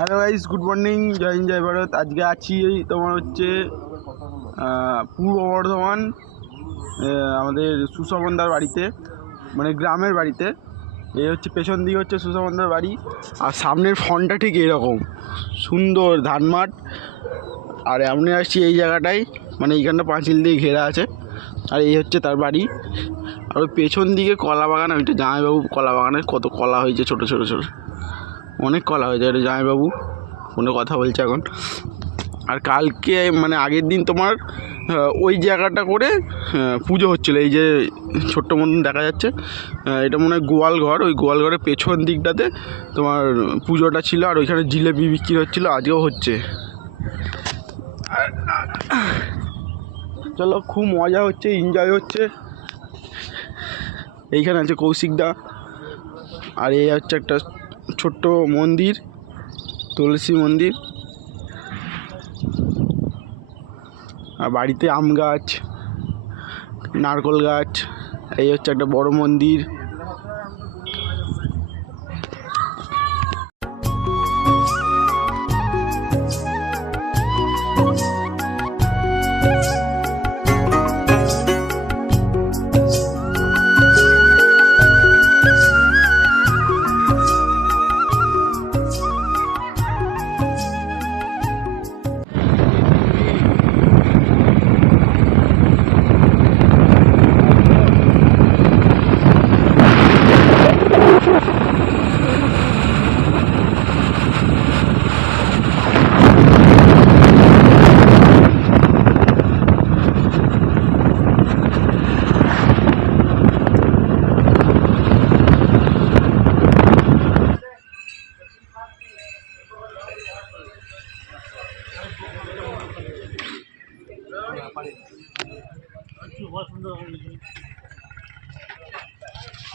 Hello guys, good morning, জয় হিন্দ জয় ভারত। আজকে আছি তোমার হচ্ছে পূর্ব বর্ধমান, আমাদের সুশোভনদার বাড়িতে, মানে গ্রামের বাড়িতে। এই হচ্ছে পেছন দিকে হচ্ছে সুশোভনদার বাড়ি, আর সামনের ফ্রন্টটা ঠিক এরকম সুন্দর ধান মাঠ। আর এমনি আসছি এই জায়গাটায়, মানে এইখানটা পাঁচিল দিয়ে ঘেরা আছে, আর এই হচ্ছে তার বাড়ি। আর ওই পেছন দিকে কলা বাগান, ওইটা জামাইবাবু কলা বাগানে কত কলা হয়েছে, ছোটো ছোটো ছোটো অনেক কলা হয়েছে। এটা জামাইবাবু ফোনে কথা বলছে এখন। আর কালকে মানে আগের দিন তোমার ওই জায়গাটা করে পুজো হচ্ছিলো। এই যে ছোট্ট মতন দেখা যাচ্ছে, এটা মনে হয় গোয়াল ঘর। ওই গোয়াল ঘরের পেছন দিকটাতে তোমার পুজোটা ছিল, আর ওইখানে জিলেপি বিক্রি হচ্ছিলো, আজকেও হচ্ছে। চলো, খুব মজা হচ্ছে, এনজয় হচ্ছে। এইখানে আছে কৌশিকদা, আর এই হচ্ছে একটা ছোট্ট মন্দির, তুলসী মন্দির। আর বাড়িতে আম গাছ, নারকোল গাছ। এই হচ্ছে একটা বড় মন্দির।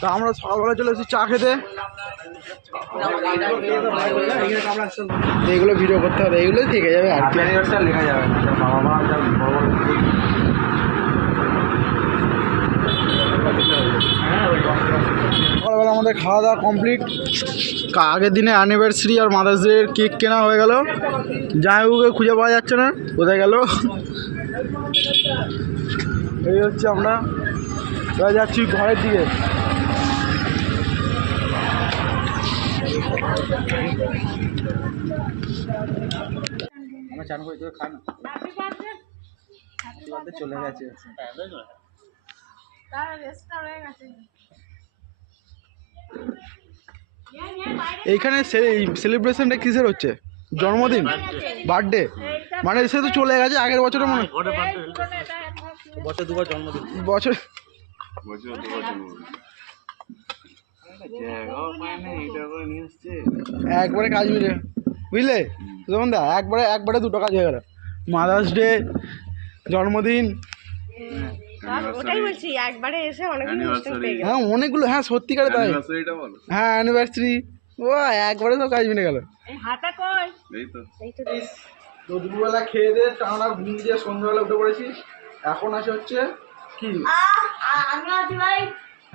তা আমরা সকালবেলা চলে এসেছি চা খেতে। এইগুলো ভিডিও করতে হবে, এইগুলোই থেকে যাবে আর কি, লেখা যাবে। সকালবেলা আমাদের খাওয়া দাওয়া কমপ্লিট। আগের দিনে অ্যানিভার্সারি আর মাদার্স ডে কেক কেনা হয়ে গেল। জামাইবাবুকে খুঁজে পাওয়া যাচ্ছে না, কোথায় গেল। এই হচ্ছে আমরা যাচ্ছি ঘরের দিকে। চান করে তোর খান চলে গেছে। এইখানে সেলিব্রেশনটা কিসের হচ্ছে? জন্মদিন, বার্থডে, মানে সে তো চলে গেছে আগের বছরে, মনে বছর দুবার জন্মদিন, বছর একবারে কাজ মিলে, বুঝলে সুমনদা? একবারে দুটো কাজ হয়ে গেল, মাদার্স ডে, জন্মদিন। হ্যাঁ অনেকগুলো, হ্যাঁ সত্যিকারে তাই। হ্যাঁ অ্যানিভার্সারি, ও একবারে সব কাজ মিলে গেল। তো দুপুরবেলা খেয়ে দিয়ে টানা ঘুম দিয়ে সন্ধ্যাবেলা উঠে পড়েছি। এখন আছে হচ্ছে কি,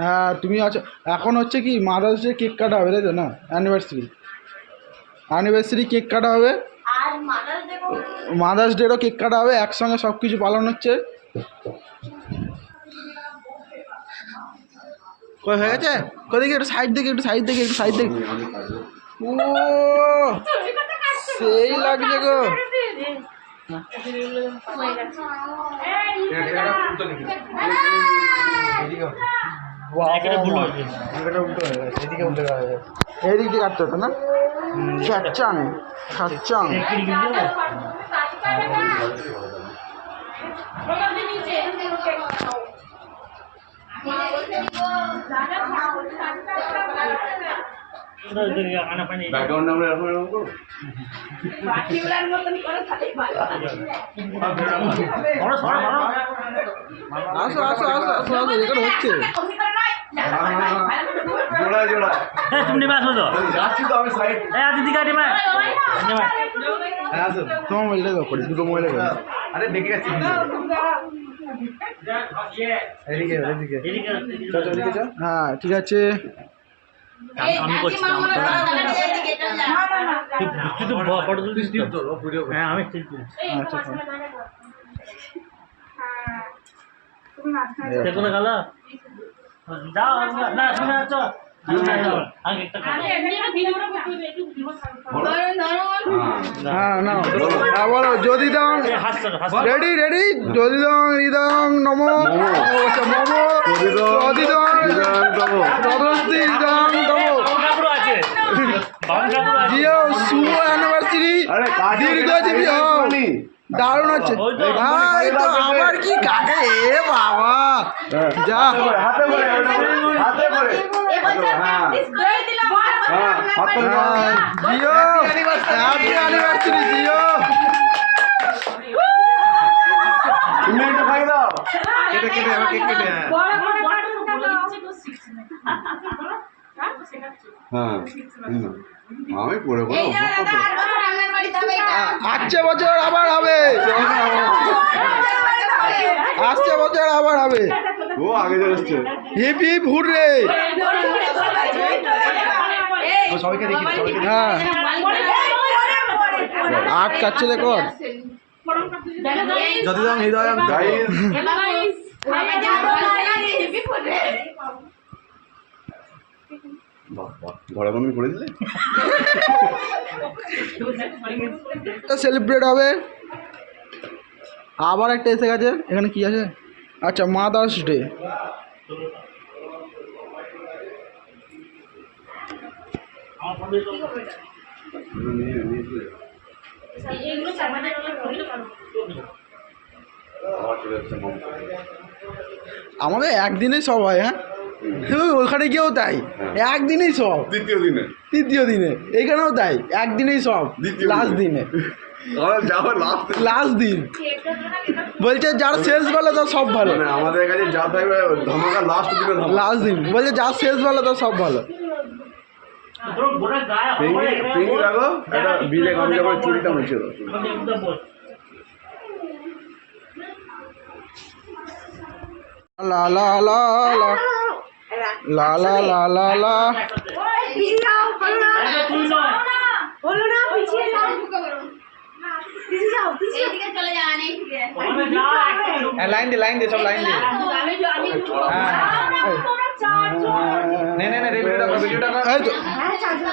হ্যাঁ তুমি আছো। এখন হচ্ছে কি মাদার্স ডে কেক কাটা হবে, তাই তো? না, অ্যানিভার্সারি কেক কাটা হবে, মাদার্স ডেরও কেক কাটা হবে, একসঙ্গে সব কিছু পালন হচ্ছে। কই হয়ে গেছে? কোথায় একটু সাইড দেখে, একটু সাইড দেখে, একটু সাইড দেখে। ও সেই লাগছে গো। এদিকে কাটতে হতো না, খ্যাচাং খ্যাচাং। আসো আসো আসো আসো আসো, এখানে হচ্ছে। তোমার মোবাইলটা দাও করে, দুটো মোবাইলে করে। আরে দেখে যাচ্ছি, হ্যাঁ ঠিক আছে। আমি করছি শুধু ফটো তুলছিস তো? হ্যাঁ আমি ঠিক তুলছি। সে কোনো গেল যাও না শুনে আছো যদি দং রেডি রেডি যদি দং হৃদং নমো যদি দং সরস্বতী দং নমো জিও শুভ অ্যানিভার্সারি দীর্ঘজীবী হও। দারুণ হচ্ছে ভাই তো আবার কি কাকে এ বাবা যা হাতে করে জিও হ্যাপি অ্যানিভার্সারি জিও তুমি একটু খাই দাও কেটে কেটে আমার কেক কেটে হ্যাঁ আমি পড়ে পড়ে আসছে বছর আবার হবে আসছে বছর আবার হবে ও আগে যাচ্ছে হিপ হিপ হুররে সবাইকে দেখি হ্যাঁ আট কাটছে দেখো যদি দাম হৃদয় ঘরে বন্ধ করে দিলে সেলিব্রেট হবে আবার একটা এসে গেছে এখানে কি আছে আচ্ছা মাদার্স ডে আমাদের একদিনেই সব হয় হ্যাঁ ওখানে গিয়েও তাই একদিনেই সব তৃতীয় দিনে এখানেও তাই একদিনেই সব লাস্ট দিনে লাস্ট দিন বলছে যার শেষ ভালো তার সব ভালো আমাদের কাছে যা থাকবে ধমাকা লাস্ট দিন বলছে যার শেষ ভালো তার সব ভালো চুরিটা হয়েছিল লা লা লা লা লা লা লা লা লা লাইন দে সব লাইন দে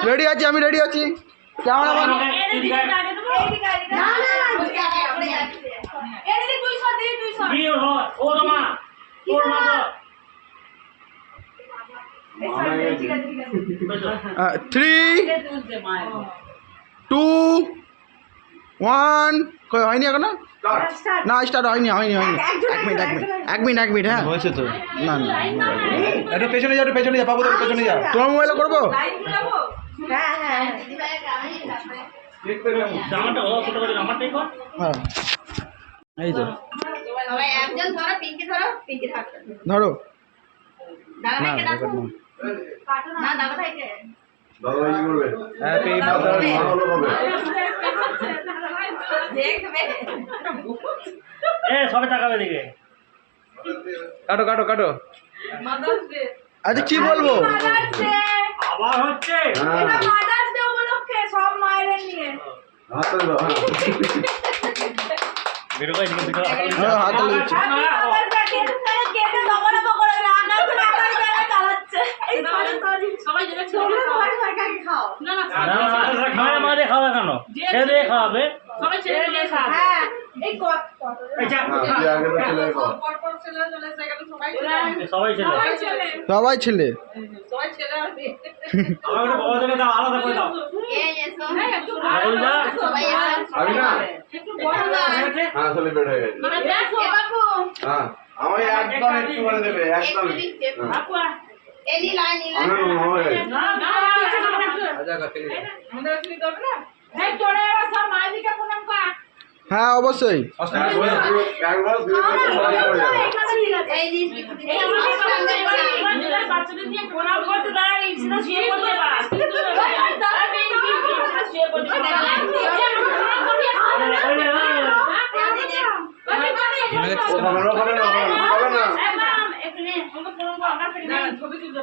রেডি আছি আমি রেডি আছি ক্যামেরাম্যান থ্রি টু ওয়ান হয়নি এখন না স্টার্ট হয়নি এক মিনিট হ্যাঁ হয়েছে তো না একটু পেছনে যা পাবো তো পেছনে যা তোমার মোবাইলে করবো হ্যাঁ এই তো ধরো সবাই তাকাবে দিকে কাটো আচ্ছা কি বলবো আবার হচ্ছে সব মায়ের নিয়ে খাওয়া কেন ছেলে খাওয়াবে সবাই ছেলে আমি একদম একটু করে দেবে একদম হ্যাঁ অবশ্যই ছবি তুলতে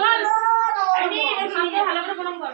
বল, এই নে, রে, সামনে ভালো করে প্রণাম কর।